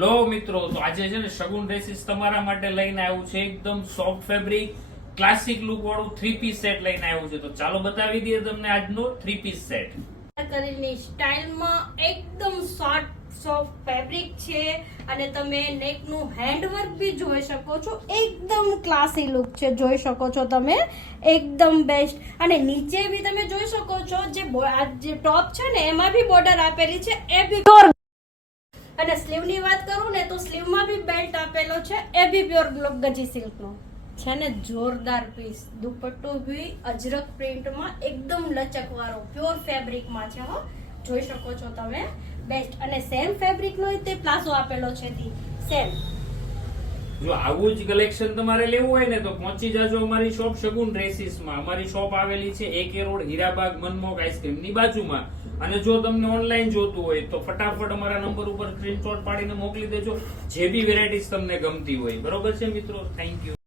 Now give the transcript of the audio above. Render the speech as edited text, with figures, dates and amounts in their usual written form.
લો મિત્રો, તો આજે છે ને શગુન ડ્રેસીસ તમારા માટે લઈને આવ્યું છે એકદમ સોફ્ટ ફેબ્રિક ક્લાસિક લુક વાળું 3 પીસ સેટ લઈને આવ્યું છે. તો ચાલો બતાવી દઈએ તમને આજનો 3 પીસ સેટ. કરેલી સ્ટાઇલમાં એકદમ સોફ્ટ ફેબ્રિક છે અને તમે નેક નું હેન્ડવર્ક બી જોઈ શકો છો. એકદમ ક્લાસી લુક છે, જોઈ શકો છો તમે, એકદમ બેસ્ટ. અને નીચે બી તમે જોઈ શકો છો જે ટોપ છે ને એમાં બી બોર્ડર આપેલી છે, એ બી પ્યોર. અને સ્લીવ ની વાત કરું ને તો સ્લીવ માં બી બેલ્ટ આપેલો છે, એ બી પ્યોર ગજી સિલ્ક નો છે ને જોરદાર પીસ. દુપટ્ટો બી અજરક પ્રિન્ટમાં એકદમ લચકવાળો પ્યોર ફેબ્રિકમાં છે હો, જોઈ શકો છો તમે, બેસ્ટ. અને સેમ ફેબ્રિક નો તે પ્લાઝો આપેલો છે સેમ. જો આવું જ કલેક્શન તમારે લેવું હોય ને તો પહોંચી જાજો અમારી શોપ શગુન ડ્રેસીસ માં. અમારી શોપ આવેલી છે AK રોડ, હીરાબાગ, મનમોક આઈસ્ક્રીમ ની બાજુમાં. અને જો તમને ઓનલાઈન જોતું હોય તો ફટાફટ અમારા નંબર ઉપર સ્ક્રીનશોટ પાડીને મોકલી દેજો, જે બી વેરાયટીઝ તમને ગમતી હોય. બરોબર છે મિત્રો, થેન્ક યુ.